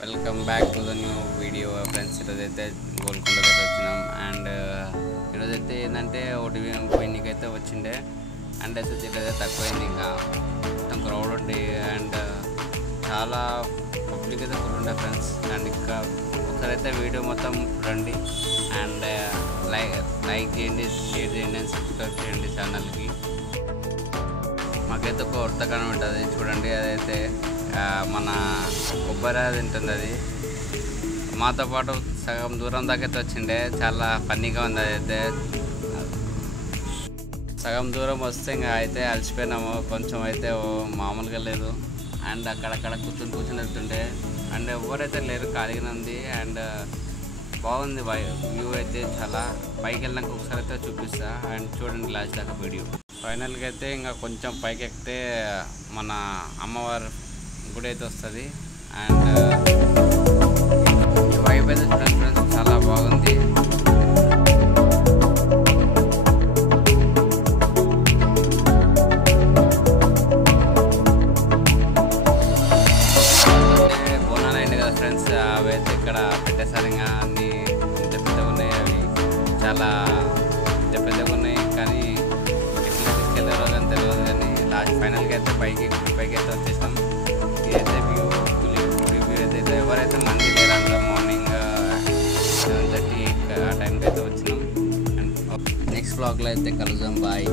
Welcome back to the new video friends. ఈరోజైతే గోల్కొండకి అయితే వచ్చినాం. అండ్ ఈరోజైతే ఏంటంటే ఒకటి పోయినకైతే వచ్చిండే అండ్ అయితే తక్కువైంది. ఇంకా మొత్తం క్రౌడ్ ఉండి అండ్ చాలా పబ్లిక్ అయితే ఫుల్ ఉండే ఫ్రెండ్స్. అండ్ ఇంకా ఒకసారైతే వీడియో మొత్తం రండి అండ్ లైక్ చేయండి, షేర్ చేయండి అండ్ సబ్స్క్రైబ్ చేయండి ఛానల్కి. మాకైతే ఒక వర్తకనం ఉంటుంది చూడండి. అదైతే మన కొబ్బరి తింటుంది. అది మాతో పాటు సగం దూరం దాకా అయితే వచ్చిండే. చాలా ఫన్నీగా ఉంది. అదైతే సగం దూరం వస్తే ఇంకా అయితే అలసిపోయినాము. కొంచెం అయితే మామూలుగా లేదు. అండ్ అక్కడక్కడ కూర్చొని వెళ్తుండే అండ్ ఎవరైతే లేరు, ఖాళీగా ఉంది. అండ్ బాగుంది వ్యూ అయితే. చాలా పైకి వెళ్ళినాక ఒకసారి అయితే చూపిస్తా అండ్ చూడండి లాస్ట్ దాకా వీడియో. ఫైనల్గా అయితే ఇంకా కొంచెం పైకి ఎక్కితే మన అమ్మవారి గుడి అయితే వస్తుంది. అండ్ వైబ్ అయితే చూడండి ఫ్రెండ్స్, చాలా బాగుంది. బోనాలు అయింది కదా ఫ్రెండ్స్, అవి అయితే ఇక్కడ పెట్టేసారు. ఇంకా అన్ని ఇంత పెద్దగా ఉన్నాయి. అవి చాలా ఇంత పెద్దగా ఉన్నాయి కానీ ఎట్లా తీసుకెళ్ళారో అని తెలియదు. కానీ లాస్ట్ ఫైనల్గా అయితే పైకి అయితే వచ్చేసాం. ఇదైతే వ్యూ అయితే ఎవరైతే మంది లేరు అందులో. మార్నింగ్ 7:30 ఆ టైంకి అయితే వచ్చినాం. అండ్ నెక్స్ట్ బ్లాగ్లో అయితే కలుద్దాం. బాయ్.